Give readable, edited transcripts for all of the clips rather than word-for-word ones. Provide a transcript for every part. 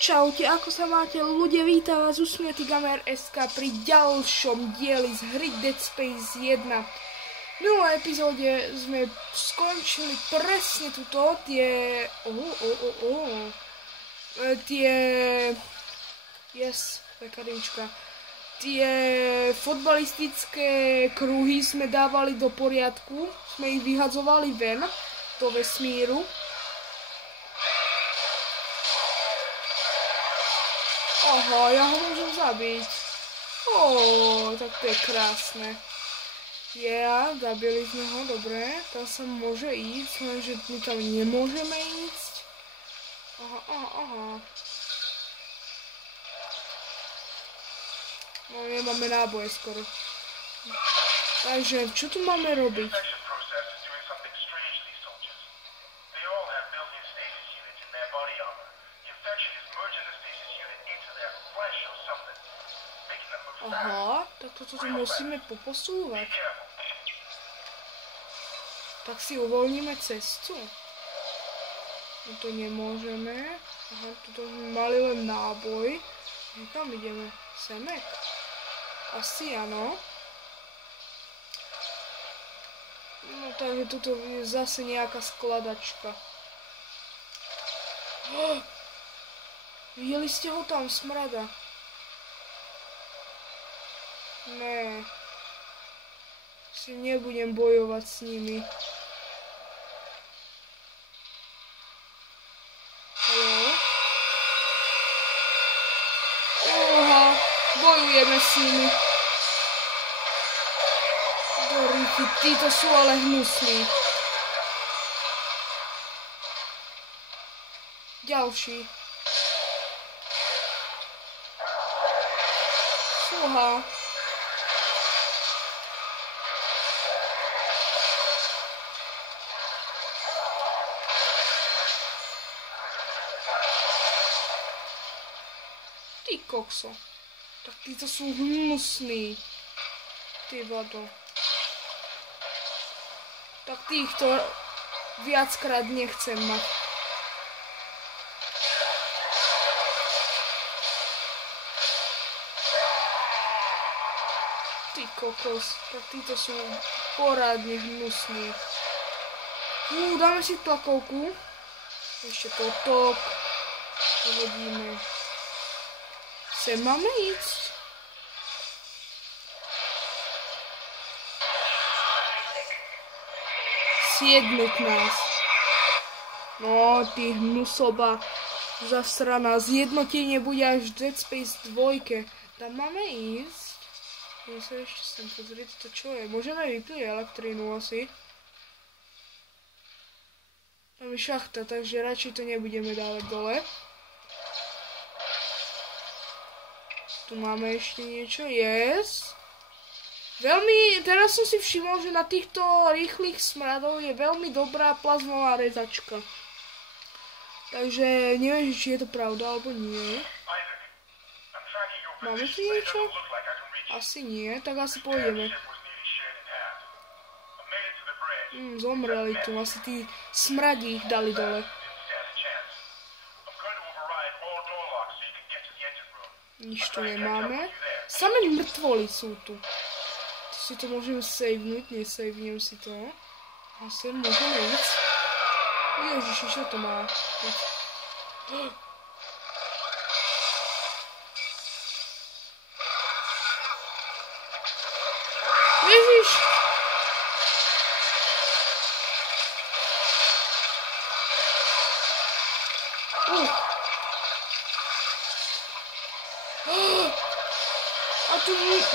Čaute, ako sa máte ľudia, vítam vás Usmiatý Gamer.sk pri ďalšom dieli z hry Dead Space 1. V minulej epizóde sme skončili presne tuto, tie fotbalistické kruhy sme dávali do poriadku, sme ich vyhadzovali ven do vesmíru. Aha, ja ho môžem zabiť. Tak to je krásne. Zabili sme ho, dobre. Tam sa môže ísť, lenže my tam nemôžeme ísť. Aha. No, nemáme náboje skoro. Takže, čo tu máme robiť? Aha, tak toto tu musíme poposúvať. Tak si uvoľníme cestu. No to nemôžeme. Aha, tuto sme mali len náboj. Kam ideme? Semek? Asi áno. No takže tuto je zase nejaká skladačka. Videli ste ho tam, smrada? Ne. Si nebudem bojovať s nimi. Haló? Bojujeme s nimi. Doríky, títo sú ale hnusní. Ďalší. Fúha. Ty kokso. Tak títo sú hnusní. Ty vado. Tak týchto viackrát nechcem mať. Ty kokos. Tak títo sú porádne hnusní. Dáme si tlakovku. Ešte potok. Uhodíme. Sem máme ísť. Sjednúť nás. No, ty hnusoba zasraná. Zjednotenie bude až v Dead Space 2. Tam máme ísť. Ja sa ešte sem pozrieť, to čo je. Môžeme vypnúť elektrínu asi. Tam je šachta, takže radšej to nebudeme dávať dole. Tu máme ešte niečo, Veľmi, teraz som si všimol, že na týchto rýchlych smradov je veľmi dobrá plazmová rezačka. Takže neviem, či je to pravda, alebo nie. Máme tu niečo? Asi nie, tak asi pôjdeme. Zomreli tu, asi tí smradí ich dali dole. Nič tu nemáme. Samé mŕtvoly sú tu. Si to môžem savenúť, nesavnem si to. A sem môžeme ísť. Ježiši, čo to má? Ježiš! A tu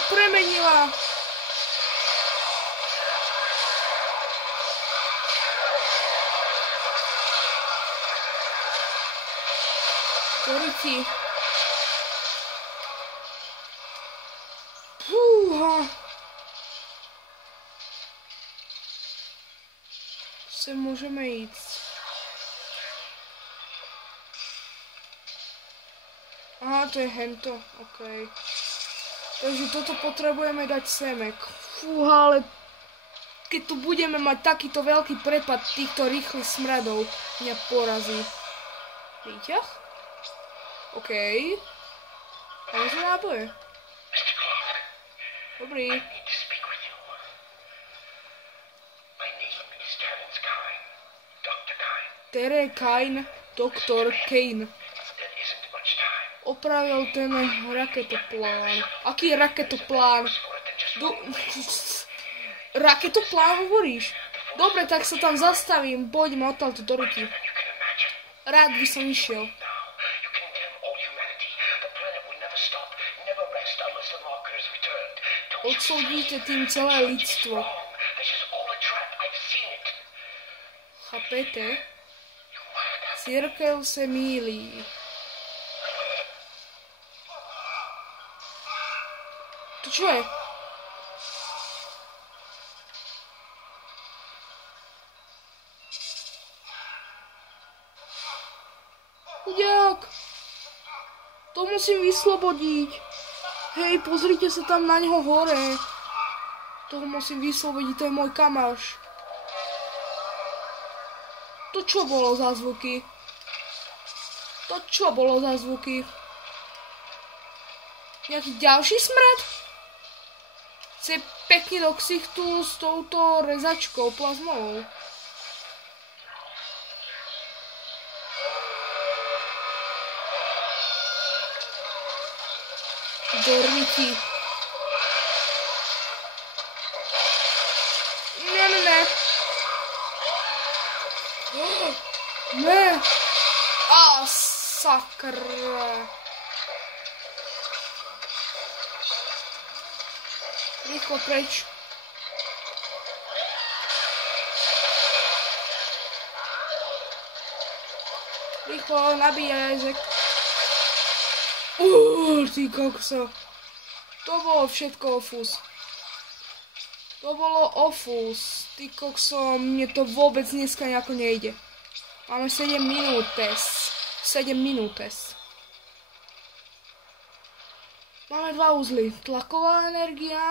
premenila. Doriti. Fúha. Sem môžeme ísť. Aha, to je hento, okej. Takže toto potrebujeme dať semek. Fúha, ale keď tu budeme mať takýto veľký prepad týchto rýchlych smradov, mňa porazí. Výťah? Okej. Máme sme náboje. Dobrý. Tere Kane, doktor Kane. Opravil ten raketoplán. Aký raketoplán? Raketoplán hovoríš? Dobre, tak sa tam zastavím. Poďme odtiaľto do ruky. Rád by som išiel. Odsúdite tým celé lidstvo. Chápete? Cirkev se mýlí. To čo je? Chudák! To musím vyslobodiť. Hej, pozrite sa tam na neho hore. Toho musím vyslobodiť, to je môj kamáš. To čo bolo za zvuky? Nejaký ďalší smrad? Chce pekne do ksichtu s touto rezačkou plazmovou. Dormiti. Ne. Ne. A sakra. Rýchlo preč. Rýchlo nabíjaj Isaac. Ty kokso. To bolo všetko ofus. Ty kokso, mne to vôbec dneska nejako nejde. Máme 7 minútes. Máme 2 uzly. Tlaková energia.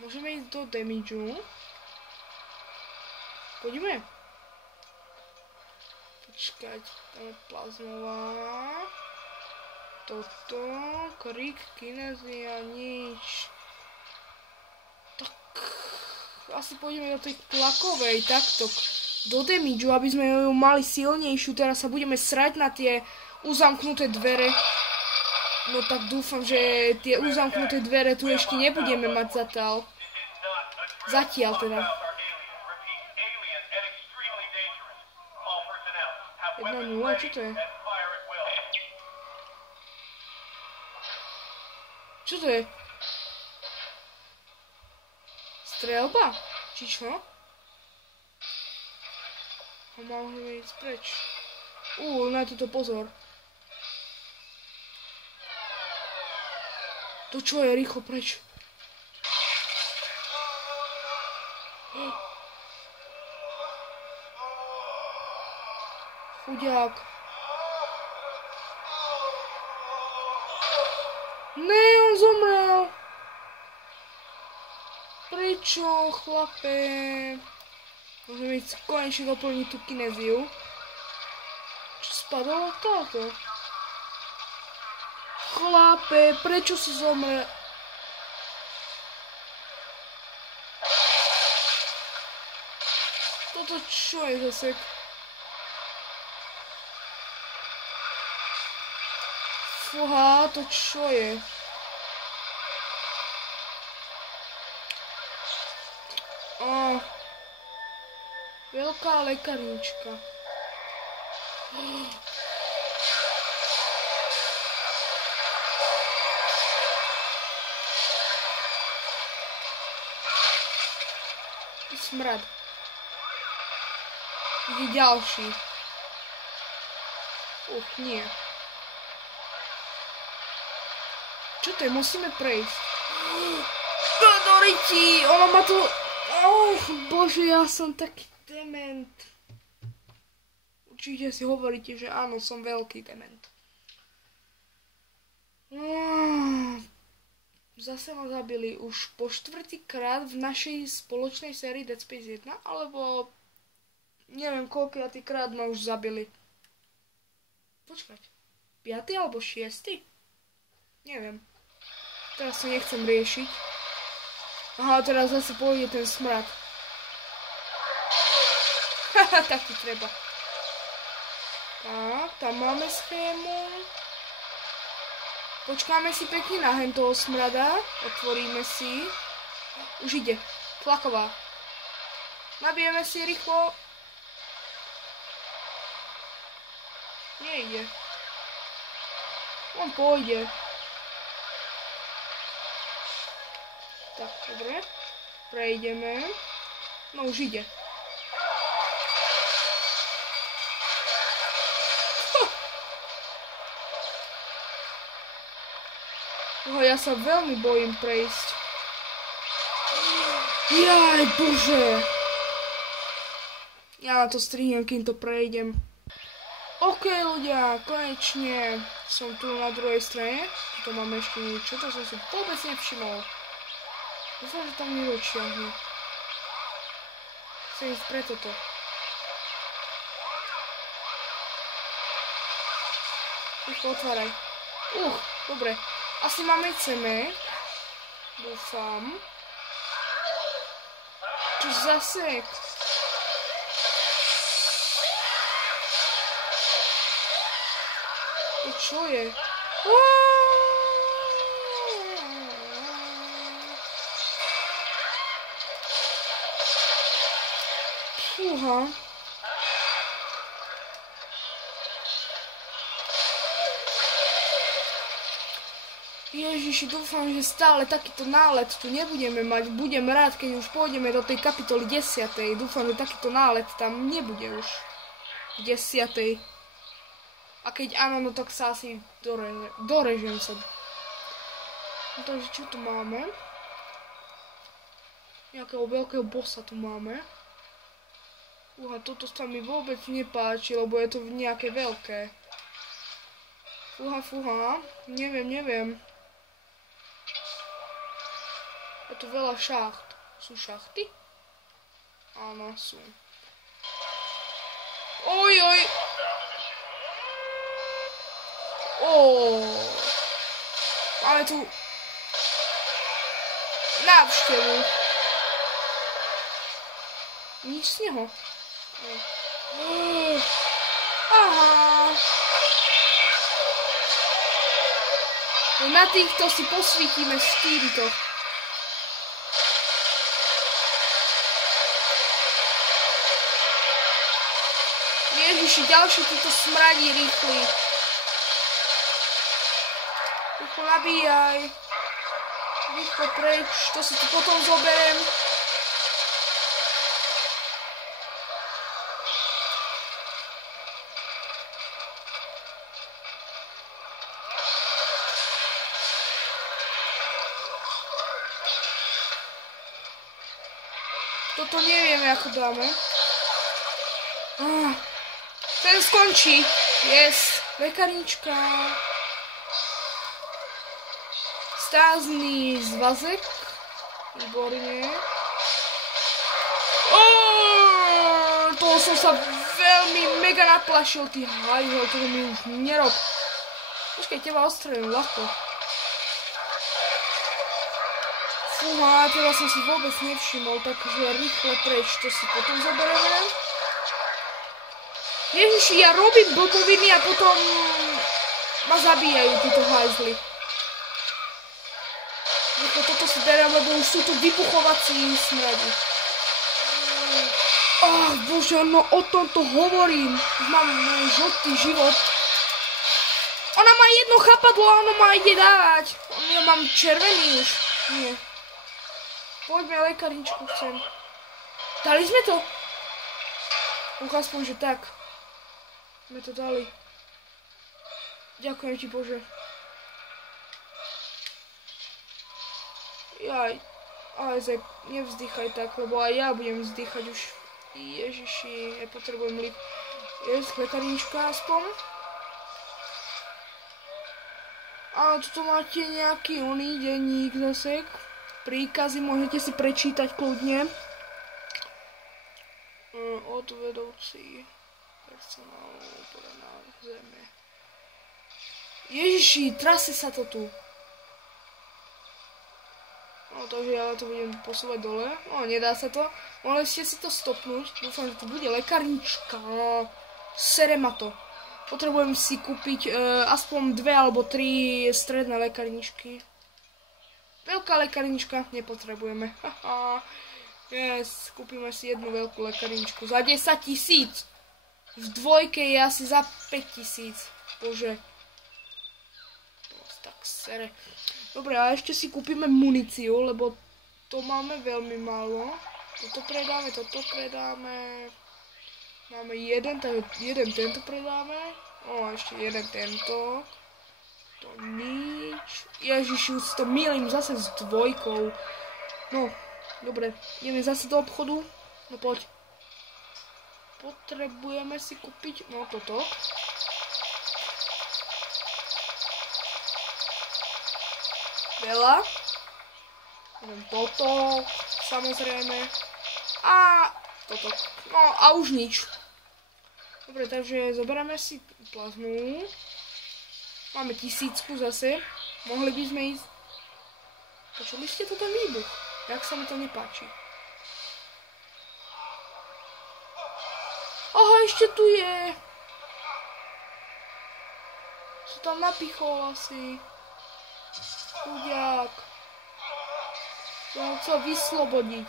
Môžeme ísť do damageu. Poďme. Počkať, tam je plazmová. Toto, krik, kinezia, nič. Tak, asi pôjdeme do tej tlakovej, takto. Do damageu, aby sme ju mali silnejšiu. Teraz sa budeme srať na tie uzamknuté dvere. No tak dúfam, že tie uzamknuté dvere tu ešte nebudeme mať zatiaľ teda. 1-0, čo to je? Čo to je? Strelba? Či čo? A môžeme ísť preč. Na toto pozor. To čo je? Rýchlo preč. Chudák. Ne, on zomrel. Prečo, chlape? Môžeme ísť konečne doplniť tú kinéziu. Čo spadalo táto? Chlape, prečo si zomrel? Toto čo je zase? Fúha, to čo je? Veľká lekárnička. Smrad. Ide ďalší. Nie. Čo to je? Musíme prejsť. Do ryti! Ona ma tu... Bože, ja som taký dement. Určite si hovoríte, že áno, som veľký dement. Zase ma zabili už po 4-krát v našej spoločnej sérii Dead Space 1, alebo neviem koľkátýkrát ma už zabili. Počkať. 5. alebo 6. Neviem. Teraz sa nechcem riešiť. Aha, teraz zase pôjde ten smrad. Haha, taký treba. Tak, tam máme schému. Počkáme si pekne na hen toho smrada. Otvoríme si. Už ide. Tlaková. Nabijeme si rýchlo. Nejde. On pôjde. Tak, dobre. Prejdeme. No už ide. Ja sa veľmi bojím prejsť. Jaj, bože. Ja na to strihnem, kým to prejdem. OK, ľudia, konečne som tu na druhej strane. Tu máme ešte niečo, to som si vôbec nevšimol. Dúfam, že tam nedočiahnu. Chcem ísť pre toto. Rýchlo otváraj. Dobre. Asi máme cemek. Dúfam. Čo zase? Čo je? Fúha. Ježiši, dúfam, že stále takýto nálet tu nebudeme mať. Budem rád, keď už pôjdeme do tej kapitoly 10. Dúfam, že takýto nálet tam nebude už. V 10. A keď áno, no tak sa asi dorežem sa. No takže čo tu máme? Nejakého veľkého bossa tu máme. Toto sa mi vôbec nepáči, lebo je to nejaké veľké. Fúha. Neviem. Je tu veľa šacht. Sú šachty? Áno, sú. Oj. Máme tu návštevu. Nič z neho. Aha. Na týchto si posvítime s týmto. Ježiši, ďalší títo smradí rýchli. Rýchlo nabíjaj. Rýchlo preč, to si tu potom zoberiem. Toto nevieme, ako dáme. Ten skončí. Yes. Lekárnička. Stázný zvazek. Výborne. Toho som sa veľmi mega naplašil. Ty hajhol, toho mi už nerob. Počkej, teba odstrelím ľahko. Fúha, teda som si vôbec nevšimol, takže rýchlo preč, to si potom zoberieme. Ježiši, ja robím blboviny a potom ma zabíjajú títo hajzly. Rýchlo toto si beriem, lebo už sú tu vybuchovací smrady. Bože, no o tomto hovorím. Mám žltý život. Ona má jedno chapadlo a ono ma ide dávať. Ja mám červený už. Nie. Poďme, lekárničku chcem. Dali sme to? Aspoň, že tak. Sme to dali. Ďakujem ti, Bože. Jaj. Isaac, nevzdychaj tak, lebo aj ja budem vzdychať už. Ježiši, ja potrebujem jesť lekárnička aspoň. A tuto máte nejaký oný denník zase. Príkazy môžete si prečítať kľudne. Od vedúci personálu na zeme. Ježiši, trase sa to tu. No, takže ja to budem posúvať dole. No, nedá sa to. Mohli ste si to stopnúť. Dúfam, že to bude lekárnička. No, sere ma to. Potrebujem si kúpiť aspoň 2 alebo 3 stredné lekárničky. Veľká lekárnička nepotrebujeme. Haha. Yes, kúpime si jednu veľkú lekárničku. Za 10 000. V dvojke je asi za 5 000. Bože. Tak sere. Dobre, a ešte si kúpime muníciu, lebo to máme veľmi málo. Toto predáme. Máme jeden tento predáme. O, ešte jeden tento. To nič. Ježiši, už to mýlim zase s dvojkou. No, dobre, ideme zase do obchodu. No poď. Potrebujeme si kúpiť, no toto. Veľa. Toto, samozrejme. A toto. No a už nič. Dobre, takže zoberieme si plazmu. Máme 1000 zase. Mohli by sme ísť. Počuli ste toto výbuch? Jak sa mi to nepáči. Aha, ešte tu je. Sa tam napichol asi. Chudák. Som ho chcel vyslobodiť.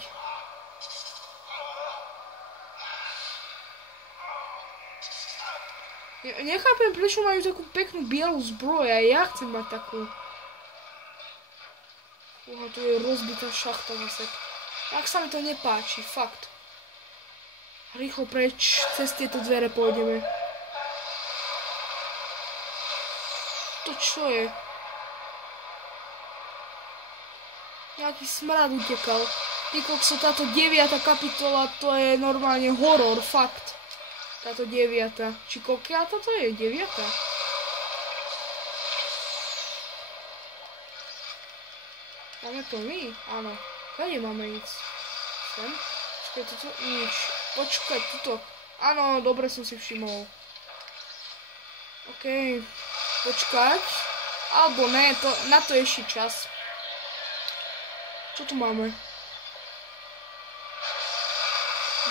Nechápem, prečo majú takú peknú bielu zbroj a ja chcem mať takú. Tu je rozbitá šachta zase. Tak sa mi to nepáči, fakt. Rýchlo preč, cez tieto dvere pôjdeme. To čo je? Nejaký smrad utekal. Ty kokso, táto 9. kapitola, to je normálne horor, fakt. Táto 9. Či koľká to je? 9. Máme to my? Áno. Kade máme ísť? Sem? Počkaj, toto? Nič. Počkaj, tuto. Áno, dobre som si všimol. OK. Počkať. Alebo ne, na to je ešte čas. Čo tu máme?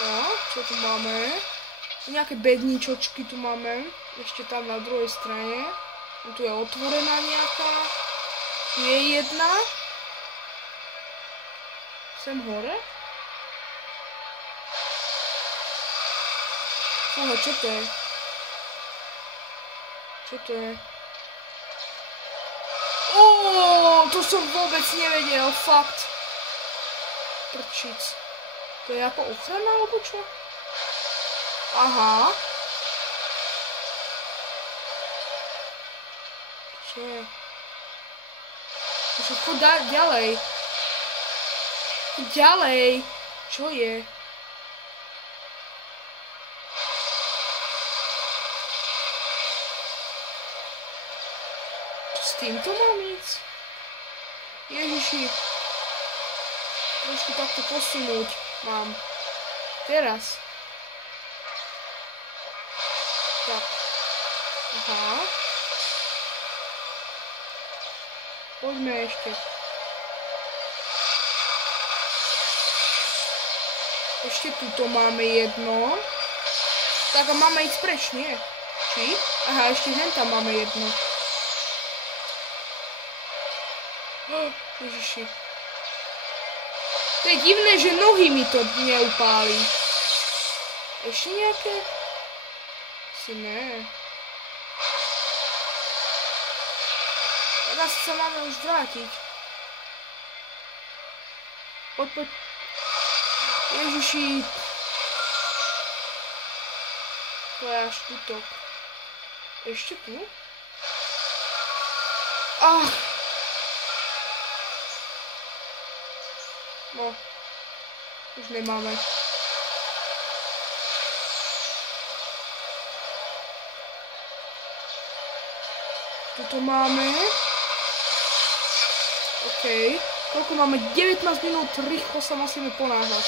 No, čo tu máme? Nejaké bedničočky tu máme. Ešte tam na druhej strane. Tu je otvorená nejaká. Tu je jedna. Sem hore? Fúha, čo to je? Čo to je? To som vôbec nevedel, fakt. Prčic. To je ako ochrana, alebo čo? Aha. Čo je? Chod ďalej. Ďalej. Čo je? S týmto mám ísť? Ježiši. Trošku takto posunúť mám. Teraz. Tak. Aha. Poďme ešte. Ešte tuto máme jedno. Tak a máme ísť preč, nie? Či? Aha, ešte hen tam máme jedno. Ježiši. To je divné, že nohy mi to neupálí. Ešte nejaké? Asi ne. Teraz sa máme už vrátiť. Poď. Ježiši. To je až tuto. Ešte tu? No, už nemáme. Tuto máme. OK. Koľko máme? 19 minút, rýchlo sa musíme ponáhľať.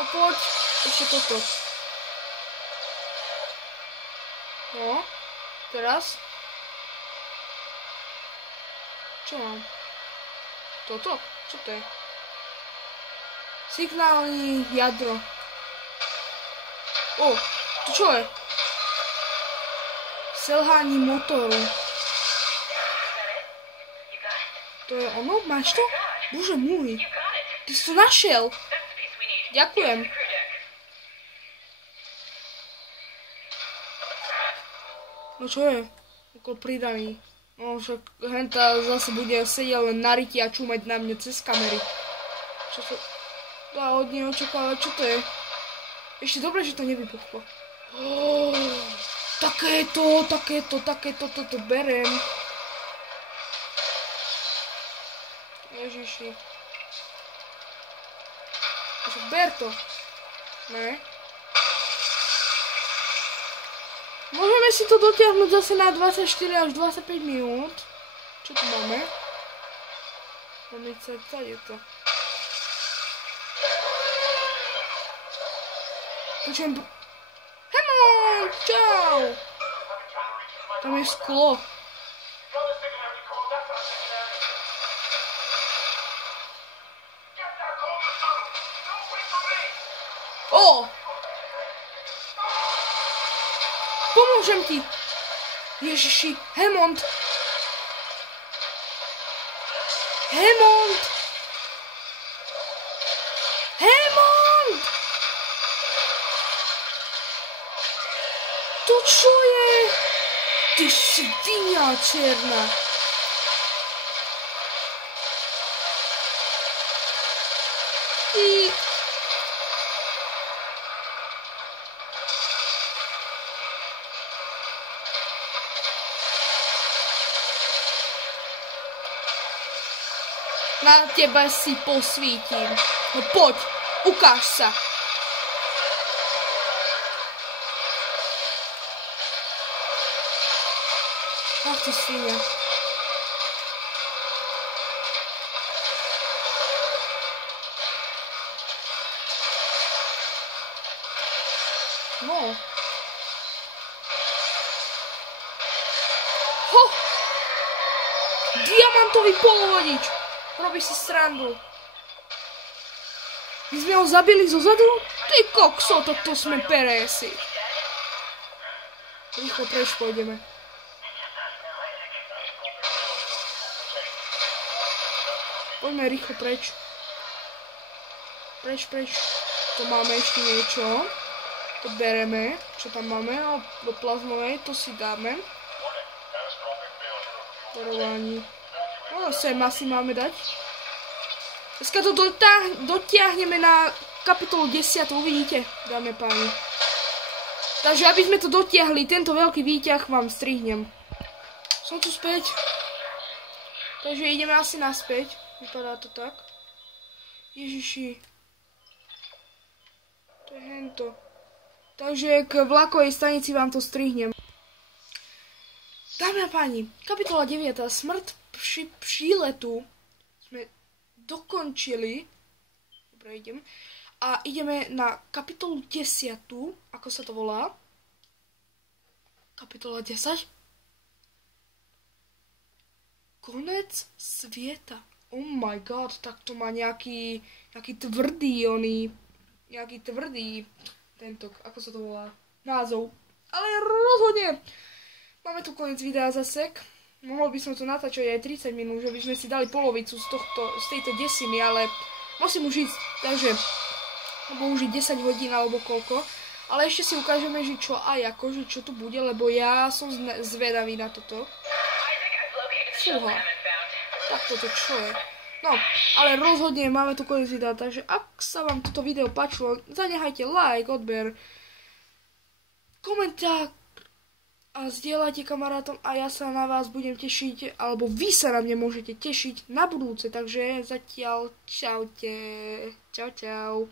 No poď, ešte toto. No, teraz. Čo mám? Toto? Čo to je? Signálne jadro. O, to čo je? Selhání motoru. To je ono? Máš to? Bože môj. Ty si to našiel. Ďakujem. No čo je? Okolo pridaný. No však henta zase bude sedieť len na ryti a čúmať na mňa cez kamery. Čo to dá od nej očakávať? Čo to je? Ešte dobre, že to nevybuchlo. Takéto, toto berem. Ježiši. Ber to. Ne? Môžeme si to dotiahnuť zase na 24 až 25 minút. Čo tu máme? Máme sa, je to. Počujem... Hemon! Čau! Tam je sklo. O! Pomôžem ti! Ježiši, Hemond! Hemond! Hemond! To čo je? Ty svinia černá! Ty... Na teba si posvítim. No poď, ukáž sa. Ach ty svinia. No. Ho! Diamantový polovodič. Robí si srandu. My sme ho zabili zo zadu? Ty kokso, toto sme perési. Rýchlo preč pôjdeme. Poďme rýchlo preč. Preč. To máme ešte niečo. To bereme. Čo tam máme? No, do plazmovej, to si dáme. Porování. No, sem asi máme dať. Dneska to dotiahneme na kapitolu 10, uvidíte, dámy a páni. Takže aby sme to dotiahli, tento veľký výťah vám strihnem. Som tu späť. Takže ideme asi naspäť. Vypadá to tak. Ježiši. To je hento. Takže k vlakovej stanici vám to strihnem. Dámy a páni, kapitola 9. Smrt pri príletu sme dokončili. Dobre, idem. A ideme na kapitolu 10. Ako sa to volá? Kapitola 10. Konec sveta. Oh my god, tak to má nejaký tvrdý nejaký tvrdý tento, ako sa to volá, názov. Ale rozhodne. Máme tu koniec videa zasek. Mohol by som to natáčať aj 30 minút, že by sme si dali polovicu z tejto desiny, ale musím už ísť, takže lebo už je 10 hodín alebo koľko. Ale ešte si ukážeme, že čo a ako, že čo tu bude, lebo ja som zvedavý na toto. Fúha. Tak toto čo je? No, ale rozhodne máme tu koniec videa, takže ak sa vám toto video páčilo, zanechajte like, odber, komentár a zdieľajte kamarátom a ja sa na vás budem tešiť, alebo vy sa na mne môžete tešiť na budúce, takže zatiaľ čaute. Čau.